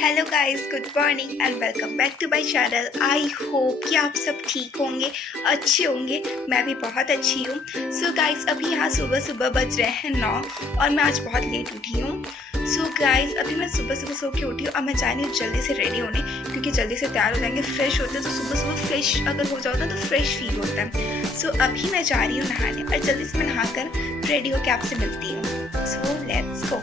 Hello guys, good morning and welcome back to my channel. I hope कि आप सब ठीक होंगे, अच्छे होंगे। मैं भी बहुत अच्छी हूँ। सो गाइस, अभी यहाँ सुबह सुबह बज रहे हैं 9 और मैं आज बहुत लेट उठी हूँ। सो गाइस, अभी मैं सुबह सुबह सो के उठी हूँ और मैं जा रही हूँ जल्दी से रेडी होने, क्योंकि जल्दी से तैयार हो जाएंगे, फ्रेश होते हैं। तो सुबह सुबह फ्रेश अगर हो जाओ तो फ्रेश फील होता है। सो अभी मैं जा रही हूँ नहाने और जल्दी से मैं नहाकर रेडी होकर आपसे मिलती हूँ। So let's go.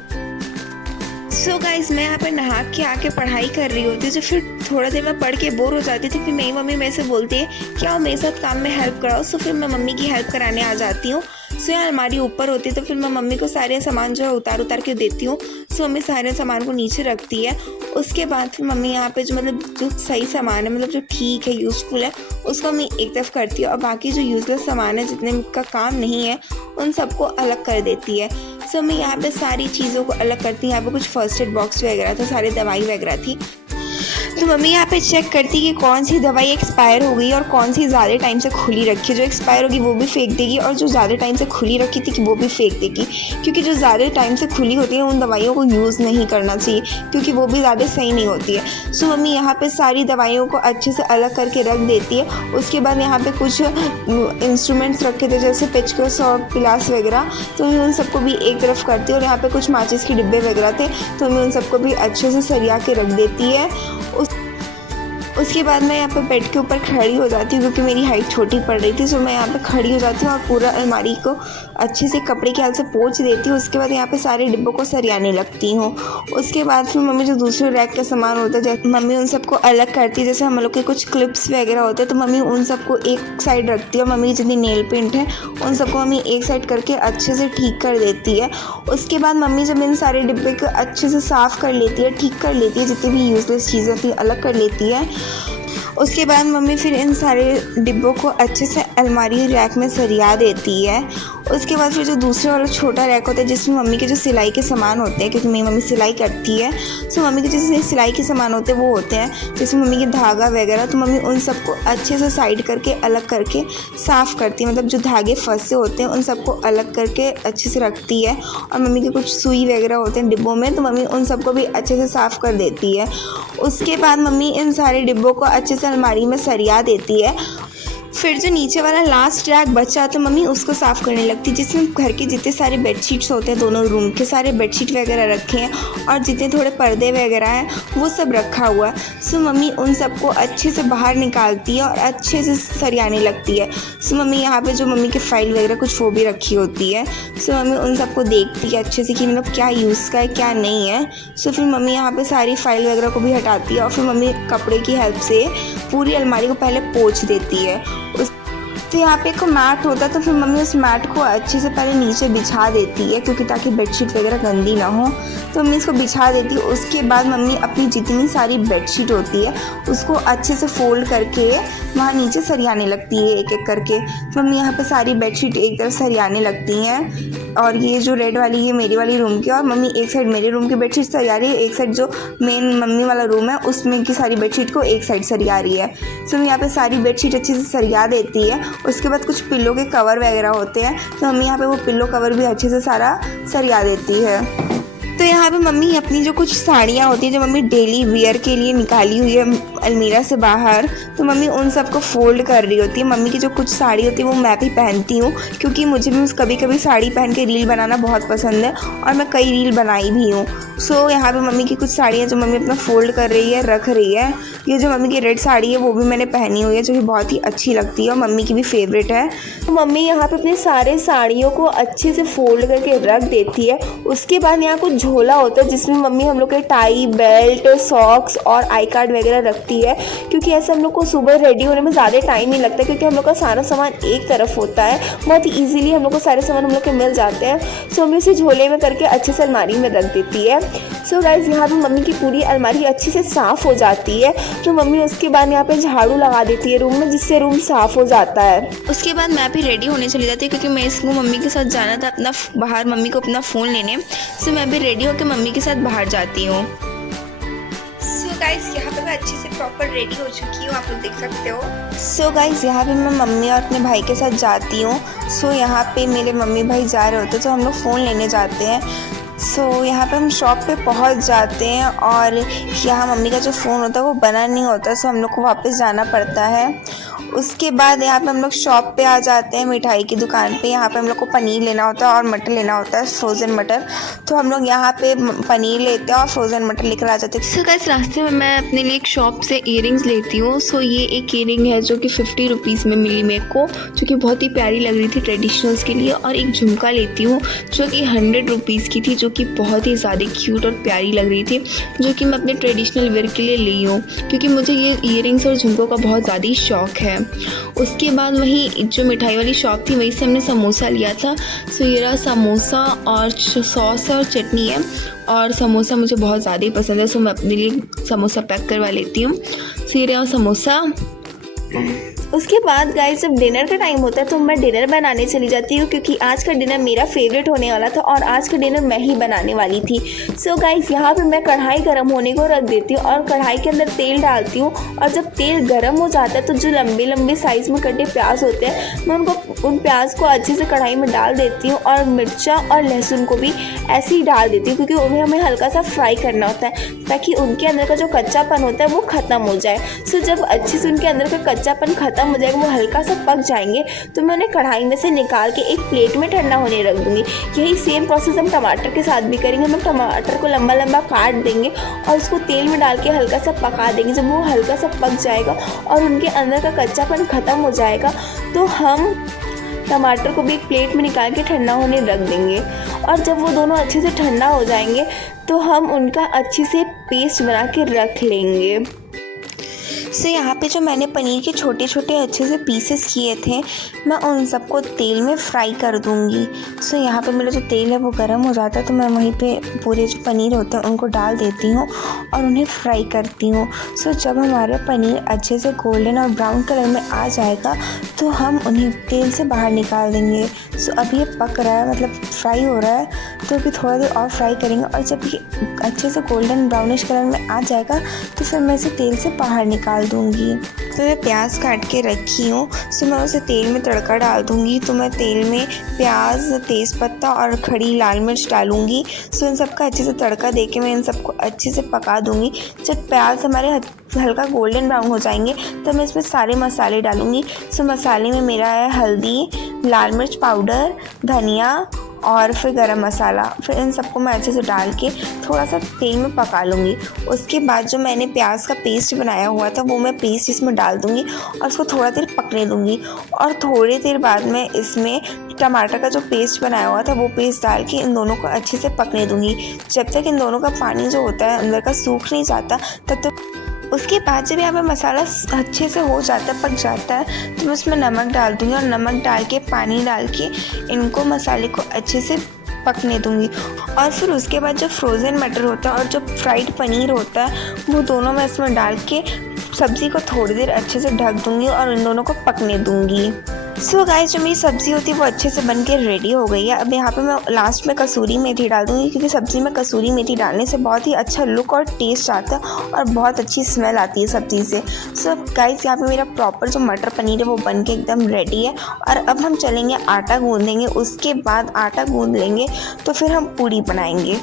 So guys, मैं यहाँ पर नहा के आके पढ़ाई कर रही होती हूँ। तो फिर थोड़ा देर मैं पढ़ के बोर हो जाती थी। फिर मेरी मम्मी मेरे से बोलती है कि आओ मेरे साथ काम में हेल्प कराओ। सो फिर मैं मम्मी की हेल्प कराने आ जाती हूँ। सो यार अलमारी ऊपर होती है, तो फिर मैं मम्मी को सारे सामान जो है उतार के देती हूँ। सो मम्मी सारे सामान को नीचे रखती है। उसके बाद फिर मम्मी यहाँ पे जो सही सामान है, मतलब जो ठीक है, यूज़फुल है, उसको मम्मी एक तरफ करती है और बाकी जो यूज़लेस सामान है, जितने का काम नहीं है, उन सबको अलग कर देती है। सो मैं यहाँ पे सारी चीज़ों को अलग करती हूँ। यहाँ पे कुछ फर्स्ट एड बॉक्स वगैरह था, सारी दवाई वगैरह थी। तो मम्मी यहाँ पे चेक करती कि कौन सी दवाई एक्सपायर हो गई और कौन सी ज़्यादा टाइम से खुली रखी है। जो एक्सपायर होगी वो भी फेंक देगी और जो ज़्यादा टाइम से खुली रखी थी वो भी फेंक देगी, क्योंकि जो ज़्यादा टाइम से खुली होती है उन दवाइयों को यूज़ नहीं करना चाहिए, क्योंकि वो भी ज़्यादा सही नहीं होती है। सो मम्मी यहाँ पे सारी दवाइयों को अच्छे से अलग करके रख देती है। उसके बाद यहाँ पे कुछ इंस्ट्रूमेंट्स रखे थे, जैसे पेचकस और पिलास वगैरह, तो मैं उन सबको भी एक तरफ करती है। और यहाँ पे कुछ माचिस के डिब्बे वगैरह थे, तो मैं उन सबको भी अच्छे से सरिया के रख देती है। उसके बाद मैं यहाँ पे बेड के ऊपर खड़ी हो जाती हूँ, क्योंकि मेरी हाइट छोटी पड़ रही थी। सो मैं यहाँ पे खड़ी हो जाती हूँ और पूरा अलमारी को अच्छे से कपड़े के हाल से पोंछ देती हूँ। उसके बाद यहाँ पे सारे डिब्बों को सरियाने लगती हूँ। उसके बाद फिर मम्मी जो दूसरे रैक का सामान होता है, जैसे मम्मी उन सबको अलग करती है। जैसे हम लोग के कुछ क्लिप्स वगैरह होते हैं, तो मम्मी उन सबको एक साइड रखती है और मम्मी की जितनी नेल पेंट है उन सबको मम्मी एक साइड करके अच्छे से ठीक कर देती है। उसके बाद मम्मी जब इन सारे डिब्बे को अच्छे से साफ़ कर लेती है, ठीक कर लेती है, जितनी भी यूज़लेस चीज़ें होती हैं अलग कर लेती है। उसके बाद मम्मी फिर इन सारे डिब्बों को अच्छे से अलमारी रैक में सरिया देती है। उसके बाद फिर जो दूसरे वाला छोटा रैक होता है, जिसमें मम्मी के जो सिलाई के सामान होते हैं, क्योंकि मेरी मम्मी सिलाई करती है, सो मम्मी के जैसे सिलाई के सामान होते हैं वो होते हैं, जैसे मम्मी के धागा वगैरह, तो मम्मी उन सबको अच्छे से साइड करके अलग करके साफ़ करती है। मतलब जो धागे फंसे होते हैं उन सबको अलग करके अच्छे से रखती है। और मम्मी के कुछ सुई वगैरह होते हैं डिब्बों में, तो मम्मी उन सबको भी अच्छे से साफ़ कर देती है। उसके बाद मम्मी इन सारे डिब्बों को अच्छे से अलमारी में सरिया देती है। फिर जो नीचे वाला लास्ट रैक बचा तो मम्मी उसको साफ़ करने लगती है, जिसमें घर के जितने सारे बेडशीट्स होते हैं, दोनों रूम के सारे बेडशीट वगैरह रखे हैं और जितने थोड़े पर्दे वगैरह हैं वो सब रखा हुआ है। सो मम्मी उन सबको अच्छे से बाहर निकालती है और अच्छे से सरियाने लगती है। सो मम्मी यहाँ पे जो मम्मी के फाइल वगैरह कुछ वो भी रखी होती है। सो मम्मी उन सबको देखती है अच्छे से कि मतलब क्या यूज़ का है क्या नहीं है। सो फिर मम्मी यहाँ पर सारी फाइल वगैरह को भी हटाती है और फिर मम्मी कपड़े की हेल्प से पूरी अलमारी को पहले पोंछ देती है। तो यहाँ पे एक मैट होता है, तो फिर मम्मी उस मैट को अच्छे से पहले नीचे बिछा देती है, क्योंकि ताकि बेडशीट वगैरह गंदी ना हो। तो मम्मी इसको बिछा देती है। उसके बाद मम्मी अपनी जितनी सारी बेडशीट होती है उसको अच्छे से फोल्ड करके वहाँ नीचे सरियाने लगती है एक एक करके। तो मम्मी यहाँ पे सारी बेडशीट एक तरफ सरियाने लगती हैं। और ये जो रेड वाली ये मेरी वाली रूम की, और मम्मी एक साइड मेरे रूम की बेडशीट सरिया रही है, एक साइड जो मेन मम्मी वाला रूम है उसमें की सारी बेडशीट को एक साइड सरिया रही है। तो मम्मी यहाँ पे सारी बेडशीट अच्छे से सरिया देती है। उसके बाद कुछ पिल्लो के कवर वगैरह होते हैं, तो मम्मी यहाँ पे वो पिल्लो कवर भी अच्छे से सारा सरिया देती है। तो यहाँ पे मम्मी अपनी जो कुछ साड़ियाँ होती हैं, जो मम्मी डेली वियर के लिए निकाली हुई है अलमीरा से बाहर, तो मम्मी उन सबको फोल्ड कर रही होती है। मम्मी की जो कुछ साड़ी होती है वो मैं भी पहनती हूँ, क्योंकि मुझे भी कभी कभी साड़ी पहन के रील बनाना बहुत पसंद है और मैं कई रील बनाई भी हूँ। सो यहाँ पे मम्मी की कुछ साड़ियाँ जो मम्मी अपना फोल्ड कर रही है, रख रही है। ये जो मम्मी की रेड साड़ी है वो भी मैंने पहनी हुई है, जो कि बहुत ही अच्छी लगती है और मम्मी की भी फेवरेट है। तो मम्मी यहाँ पे अपनी सारे साड़ियों को अच्छे से फोल्ड करके रख देती है। उसके बाद यहाँ कुछ झोला होता है, जिसमें मम्मी हम लोग के टाई, बेल्ट, सॉक्स और आई कार्ड वगैरह रखती है, क्योंकि ऐसे हम लोग को सुबह रेडी होने में ज़्यादा टाइम नहीं लगता, क्योंकि हम लोग का सारा सामान एक तरफ होता है। बहुत ही ईजिली हम लोग को सारे सामान हम लोग के मिल जाते हैं। सो मम्मी उसे झोले में करके अच्छे से अलमारी में रख देती है। सो गाइस, यहाँ पे मम्मी की पूरी अलमारी अच्छे से साफ़ हो जाती है। तो मम्मी उसके बाद यहाँ पे झाड़ू लगा देती है रूम में, जिससे रूम साफ़ हो जाता है। उसके बाद मैं भी रेडी होने चली जाती हूँ, क्योंकि मैं इसको मम्मी के साथ जाना था अपना बाहर, मम्मी को अपना फ़ोन लेने। सो मैं भी रेडी होकर मम्मी के साथ बाहर जाती हूँ। सो गाइस, यहाँ पे मैं अच्छे से प्रॉपर रेडी हो चुकी हूँ, आप लोग देख सकते हो। सो गाइस, यहाँ पे मैं मम्मी और अपने भाई के साथ जाती हूँ। सो यहाँ पे मेरे मम्मी भाई जा रहे होते हैं, तो हम लोग फ़ोन लेने जाते हैं। यहाँ पे हम शॉप पे पहुंच जाते हैं और यहाँ मम्मी का जो फ़ोन होता है वो बना नहीं होता, सो हम लोग को वापस जाना पड़ता है। उसके बाद यहाँ पे हम लोग शॉप पे आ जाते हैं, मिठाई की दुकान पे। यहाँ पे हम लोग को पनीर लेना होता है और मटर लेना होता है, फ्रोज़न मटर। तो हम लोग यहाँ पे पनीर लेते हैं और फ्रोज़न मटर लेकर आ जाते हैं। सो गाइस, रास्ते में मैं अपने लिए एक शॉप से ईयरिंग्स लेती हूँ। सो ये एक ईयरिंग है जो कि 50 रुपीज़ में मिली मेरे को, जो कि बहुत ही प्यारी लग रही थी ट्रेडिशनल्स के लिए। और एक झुमका लेती हूँ जो कि 100 रुपीज़ की थी, जो कि बहुत ही ज़्यादा क्यूट और प्यारी लग रही थी, जो कि मैं अपने ट्रेडिशनल वेयर के लिए ली हूँ, क्योंकि मुझे ये ईयरिंग्स और झुमकों का बहुत ज़्यादा ही शौक़ है। उसके बाद वही जो मिठाई वाली शॉप थी वहीं से हमने समोसा लिया था। सो ये रहा समोसा और सॉस और चटनी है, और समोसा मुझे बहुत ज़्यादा ही पसंद है, सो मैं अपने लिए समोसा पैक करवा लेती हूँ। सो ये रहा समोसा। उसके बाद गाइस जब डिनर का टाइम होता है तो मैं डिनर बनाने चली जाती हूँ, क्योंकि आज का डिनर मेरा फेवरेट होने वाला था और आज का डिनर मैं ही बनाने वाली थी। सो गाइस यहाँ पे मैं कढ़ाई गर्म होने को रख देती हूँ और कढ़ाई के अंदर तेल डालती हूँ, और जब तेल गर्म हो जाता है तो जो लंबे लंबे साइज़ में कटे प्याज होते हैं मैं उन प्याज को अच्छे से कढ़ाई में डाल देती हूँ, और मिर्चा और लहसुन को भी ऐसे ही डाल देती हूँ, क्योंकि उन्हें हमें हल्का सा फ्राई करना होता है ताकि उनके अंदर का जो कच्चापन होता है वो ख़त्म हो जाए। सो जब अच्छे से उनके अंदर का कच्चापन ख़त्म हो जाएगा, वो हल्का सा पक जाएंगे, तो मैं उन्हें कढ़ाई में से निकाल के एक प्लेट में ठंडा होने रख दूँगी। यही सेम प्रोसेस हम टमाटर के साथ भी करेंगे। हम टमाटर को लंबा लंबा काट देंगे और उसको तेल में डाल के हल्का सा पका देंगे। जब वो हल्का सा पक जाएगा और उनके अंदर का कच्चापन ख़त्म हो जाएगा, तो हम टमाटर को भी एक प्लेट में निकाल के ठंडा होने रख देंगे। और जब वो दोनों अच्छे से ठंडा हो जाएंगे तो हम उनका अच्छे से पेस्ट बना के रख लेंगे। सो यहाँ पे जो मैंने पनीर के छोटे छोटे अच्छे से पीसेस किए थे, मैं उन सबको तेल में फ्राई कर दूँगी। सो यहाँ पे मेरा जो तेल है वो गर्म हो जाता है, तो मैं वहीं पे पूरे जो पनीर होते हैं उनको डाल देती हूँ और उन्हें फ्राई करती हूँ। सो जब हमारे पनीर अच्छे से गोल्डन और ब्राउन कलर में आ जाएगा तो हम उन्हें तेल से बाहर निकाल देंगे। सो अब ये पक रहा है, मतलब फ्राई हो रहा है, तो अभी थोड़ा देर और फ्राई करेंगे, और जब ये अच्छे से गोल्डन ब्राउनिश कलर में आ जाएगा तो फिर मैं इसे तेल से बाहर निकाल दूँगी। तो मैं प्याज काट के रखी हूँ, सो मैं उसे तेल में तड़का डाल दूँगी। तो मैं तेल में प्याज, तेज़पत्ता और खड़ी लाल मिर्च डालूँगी। सो इन सबका अच्छे से तड़का दे के मैं इन सबको अच्छे से पका दूँगी। जब प्याज हमारे हल्का गोल्डन ब्राउन हो जाएंगे तो मैं इसमें सारे मसाले डालूँगी। सो मसाले में मेरा है हल्दी, लाल मिर्च पाउडर, धनिया और फिर गरम मसाला। फिर इन सबको मैं अच्छे से डाल के थोड़ा सा तेल में पका लूँगी। उसके बाद जो मैंने प्याज का पेस्ट बनाया हुआ था वो मैं पेस्ट इसमें डाल दूँगी और उसको थोड़ा देर पकने दूँगी। और थोड़ी देर बाद मैं इसमें टमाटर का जो पेस्ट बनाया हुआ था वो पेस्ट डाल के इन दोनों को अच्छे से पकने दूँगी, जब तक इन दोनों का पानी जो होता है अंदर का सूख नहीं जाता तब तक। उसके बाद जब यहाँ पे मसाला अच्छे से हो जाता है, पक जाता है, तो मैं उसमें नमक डाल दूँगी और नमक डाल के पानी डाल के इनको मसाले को अच्छे से पकने दूँगी। और फिर उसके बाद जो फ्रोज़न मटर होता है और जो फ्राइड पनीर होता है वो दोनों मैं इसमें डाल के सब्ज़ी को थोड़ी देर अच्छे से ढक दूँगी और इन दोनों को पकने दूँगी। सो गाइस, जो मेरी सब्ज़ी होती है वो अच्छे से बन के रेडी हो गई है। अब यहाँ पे मैं लास्ट में कसूरी मेथी डाल दूँगी, क्योंकि सब्ज़ी में कसूरी मेथी डालने से बहुत ही अच्छा लुक और टेस्ट आता है और बहुत अच्छी स्मेल आती है सब्ज़ी से। सो गाइस, यहाँ पे मेरा प्रॉपर जो मटर पनीर है वो बन के एकदम रेडी है। और अब हम चलेंगे आटा गूँधेंगे। उसके बाद आटा गूँध लेंगे तो फिर हम पूड़ी बनाएंगे।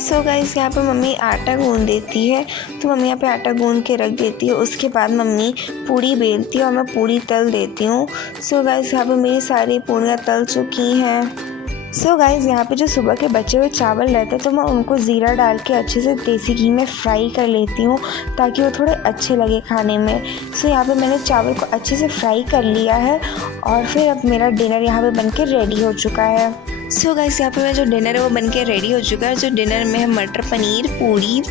सो गाइस, यहाँ पे मम्मी आटा गूँध देती है, तो मम्मी यहाँ पे आटा गूँध के रख देती है। उसके बाद मम्मी पूड़ी बेलती है और मैं पूड़ी तल देती हूँ। सो गाइस, यहाँ पे मेरी सारी पूड़ियाँ तल चुकी हैं। सो गाइस, यहाँ पे जो सुबह के बचे हुए चावल रहते हैं तो मैं उनको ज़ीरा डाल के अच्छे से देसी घी में फ्राई कर लेती हूँ ताकि वो थोड़े अच्छे लगे खाने में। सो यहाँ पे मैंने चावल को अच्छे से फ्राई कर लिया है और फिर अब मेरा डिनर यहाँ पे बन के रेडी हो चुका है। सो गाइस, यहाँ पे मेरा जो डिनर है वो बन के रेडी हो चुका है। जो डिनर में है मटर पनीर, पूड़ी,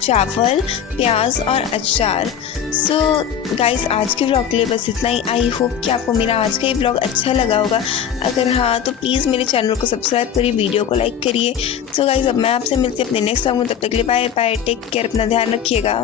चावल, प्याज और अचार। सो गाइस, आज के व्लॉग के लिए बस इतना ही। आई होप कि आपको मेरा आज का ये व्लॉग अच्छा लगा होगा। अगर हाँ तो प्लीज़ मेरे चैनल को सब्सक्राइब करिए, वीडियो को लाइक करिए। सो गाइस, अब मैं आपसे मिलती हूँ अपने नेक्स्ट व्लॉग में। तब तक के लिए बाय बाय, टेक केयर, अपना ध्यान रखिएगा।